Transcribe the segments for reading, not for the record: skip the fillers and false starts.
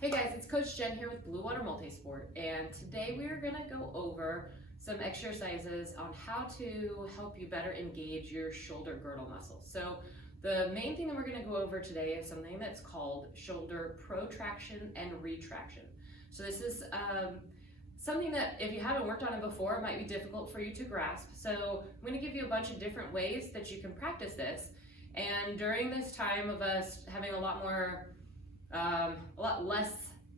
Hey guys, it's Coach Jen here with Blue Water Multisport, and today we are going to go over some exercises on how to help you better engage your shoulder girdle muscles. So the main thing that we're going to go over today is something that's called shoulder protraction and retraction. So this is something that if you haven't worked on it before, it might be difficult for you to grasp. So I'm going to give you a bunch of different ways that you can practice this, and during this time of us having a lot less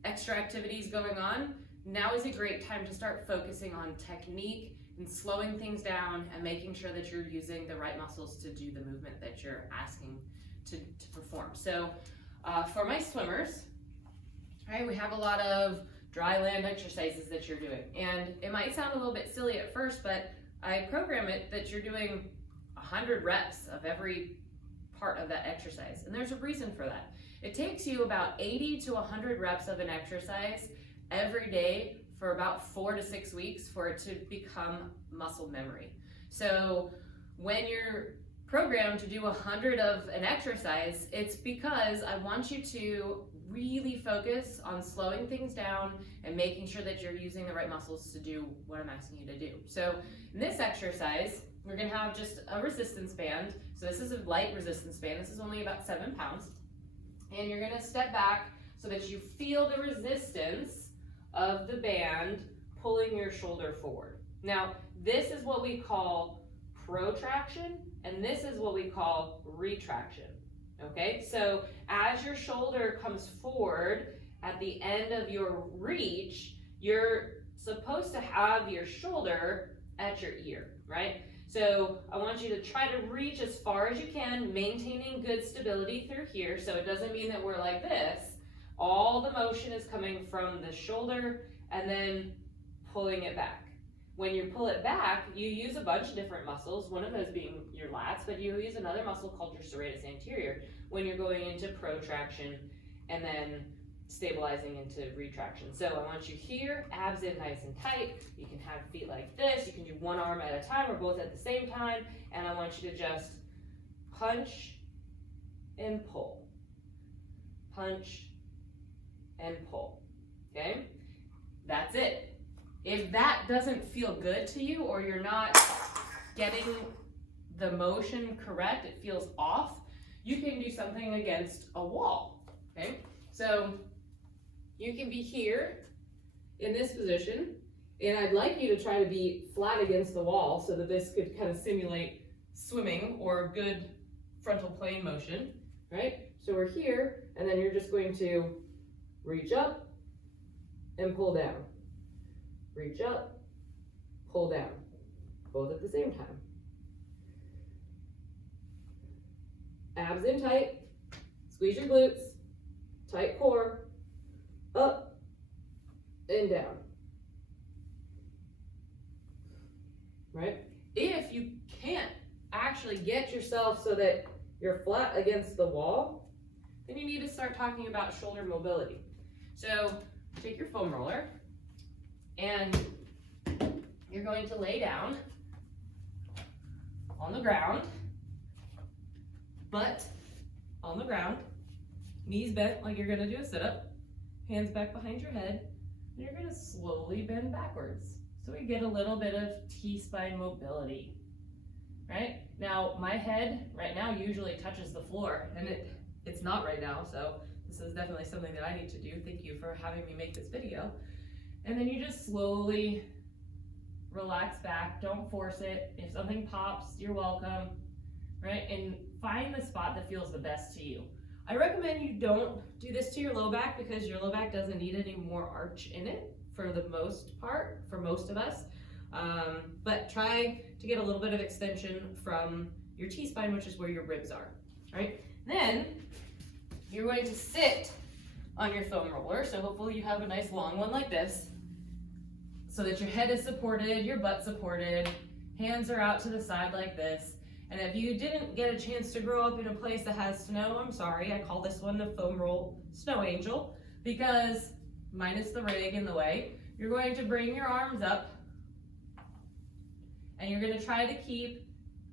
extra activities going on, now is a great time to start focusing on technique and slowing things down and making sure that you're using the right muscles to do the movement that you're asking to perform. So for my swimmers, right, we have a lot of Dryland exercises that you're doing, and it might sound a little bit silly at first, but I program it that you're doing 100 reps of every part of that exercise, and there's a reason for that. It takes you about 80 to 100 reps of an exercise every day for about 4 to 6 weeks for it to become muscle memory. So when you're programmed to do 100 of an exercise, it's because I want you to really focus on slowing things down and making sure that you're using the right muscles to do what I'm asking you to do. So in this exercise, we're gonna have just a resistance band. So this is a light resistance band. This is only about 7 pounds. And you're gonna step back so that you feel the resistance of the band pulling your shoulder forward. Now, this is what we call protraction, and this is what we call retraction, okay? So as your shoulder comes forward at the end of your reach, you're supposed to have your shoulder at your ear, right? So I want you to try to reach as far as you can, maintaining good stability through here. So it doesn't mean that we're like this. All the motion is coming from the shoulder and then pulling it back. When you pull it back, you use a bunch of different muscles, one of those being your lats, but you use another muscle called your serratus anterior when you're going into protraction and then stabilizing into retraction. So I want you here, abs in nice and tight. You can have feet like this. You can do one arm at a time or both at the same time. And I want you to just punch and pull. Punch and pull, okay? That's it. If that doesn't feel good to you, or you're not getting the motion correct, it feels off, you can do something against a wall, okay? So you can be here in this position, and I'd like you to try to be flat against the wall so that this could kind of simulate swimming or a good frontal plane motion, right? So we're here, and then you're just going to reach up and pull down. Reach up, pull down, both at the same time. Abs in tight, squeeze your glutes, tight core, up and down, right? If you can't actually get yourself so that you're flat against the wall, then you need to start talking about shoulder mobility. So take your foam roller and you're going to lay down on the ground, butt on the ground, knees bent like you're gonna do a sit-up, hands back behind your head, and you're gonna slowly bend backwards. So we get a little bit of T-spine mobility, right? Now, my head right now usually touches the floor, and it's not right now, so this is definitely something that I need to do. Thank you for having me make this video. And then you just slowly relax back, don't force it. If something pops, you're welcome, right? And find the spot that feels the best to you. I recommend you don't do this to your low back because your low back doesn't need any more arch in it for the most part, for most of us. But try to get a little bit of extension from your T-spine, which is where your ribs are, right? Then you're going to sit on your foam roller. So hopefully you have a nice long one like this so that your head is supported, your butt supported, hands are out to the side like this. And if you didn't get a chance to grow up in a place that has snow, I'm sorry, I call this one the foam roll snow angel because minus the rig in the way, you're going to bring your arms up and you're going to try to keep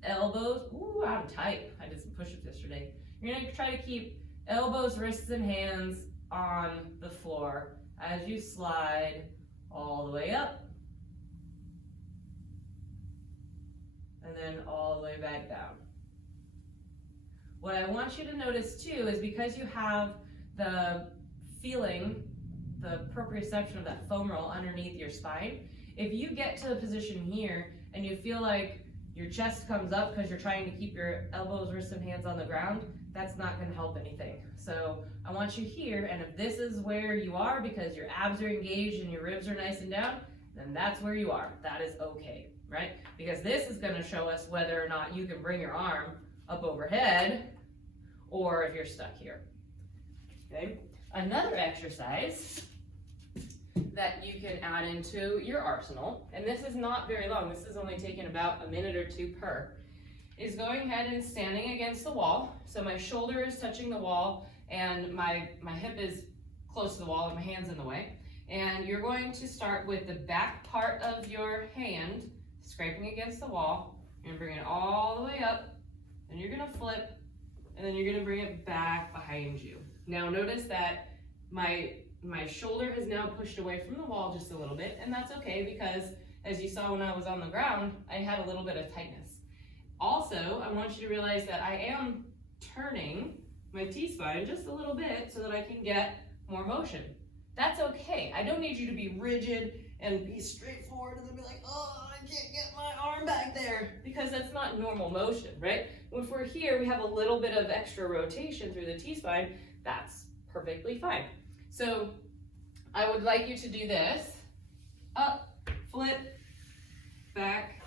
elbows, ooh, I'm tight. I did some push-ups yesterday. You're going to try to keep elbows, wrists, and hands on the floor as you slide all the way up. And then all the way back down. What I want you to notice too is because you have the feeling, the proprioception of that foam roll underneath your spine, if you get to a position here and you feel like your chest comes up because you're trying to keep your elbows, wrists, and hands on the ground, that's not going to help anything. So I want you here, and if this is where you are because your abs are engaged and your ribs are nice and down, then that's where you are. That is okay, right? Because this is going to show us whether or not you can bring your arm up overhead or if you're stuck here. Okay? Another exercise that you can add into your arsenal, and this is not very long, this is only taking about a minute or two per, is going ahead and standing against the wall. So my shoulder is touching the wall and my hip is close to the wall and my hand's in the way. And you're going to start with the back part of your hand scraping against the wall. You're gonna bring it all the way up, and you're gonna flip, and then you're gonna bring it back behind you. Now notice that my shoulder has now pushed away from the wall just a little bit, and that's okay because as you saw when I was on the ground, I had a little bit of tightness. Also, I want you to realize that I am turning my T-spine just a little bit so that I can get more motion. That's okay. I don't need you to be rigid and be straightforward and then be like, oh, I can't get my arm back there, because that's not normal motion, right? If we're here, we have a little bit of extra rotation through the T-spine, that's perfectly fine. So I would like you to do this, up, flip, back,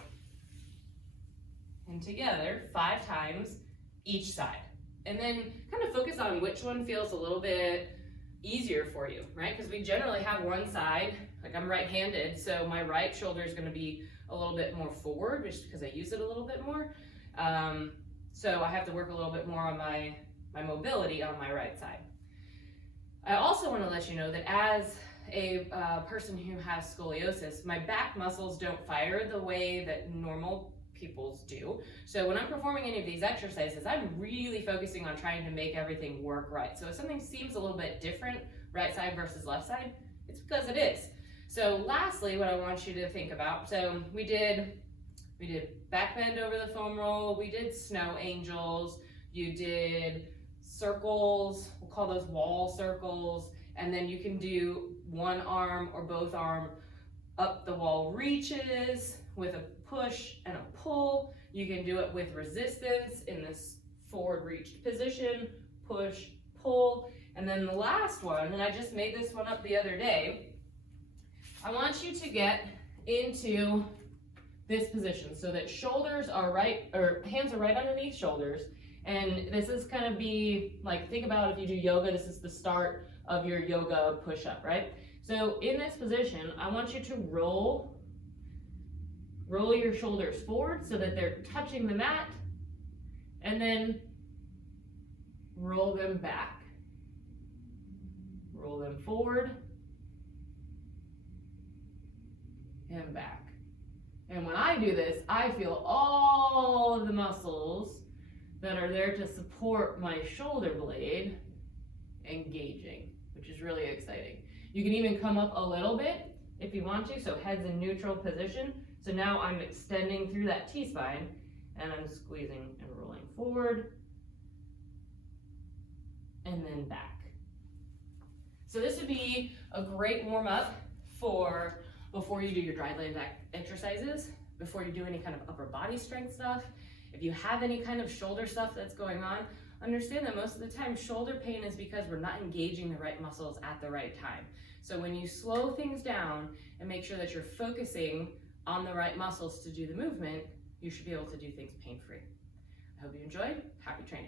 and together 5 times each side. And then kind of focus on which one feels a little bit easier for you, right? Because we generally have one side, like I'm right-handed, so my right shoulder is going to be a little bit more forward, just because I use it a little bit more. So I have to work a little bit more on my mobility on my right side. I also want to let you know that as a person who has scoliosis, my back muscles don't fire the way that normal people's do. So when I'm performing any of these exercises, I'm really focusing on trying to make everything work right. So if something seems a little bit different, right side versus left side, it's because it is. So lastly, what I want you to think about, so we did back bend over the foam roll, we did snow angels, you did circles, we'll call those wall circles, and then you can do one arm or both arm up the wall reaches with a push and a pull. You can do it with resistance in this forward reached position, push, pull. And then the last one, and I just made this one up the other day, I want you to get into this position so that shoulders are right, or hands are right underneath shoulders. And this is kind of be like, think about if you do yoga, this is the start of your yoga push-up, right? So in this position, I want you to roll your shoulders forward so that they're touching the mat, and then roll them back. Roll them forward and back. And when I do this, I feel all of the muscles that are there to support my shoulder blade engaging, which is really exciting. You can even come up a little bit if you want to, so head's in neutral position. So now I'm extending through that T-spine and I'm squeezing and rolling forward and then back. So this would be a great warm-up for before you do your Dryland exercises, before you do any kind of upper body strength stuff. If you have any kind of shoulder stuff that's going on, understand that most of the time shoulder pain is because we're not engaging the right muscles at the right time. So when you slow things down and make sure that you're focusing on the right muscles to do the movement, you should be able to do things pain-free. I hope you enjoyed. Happy training.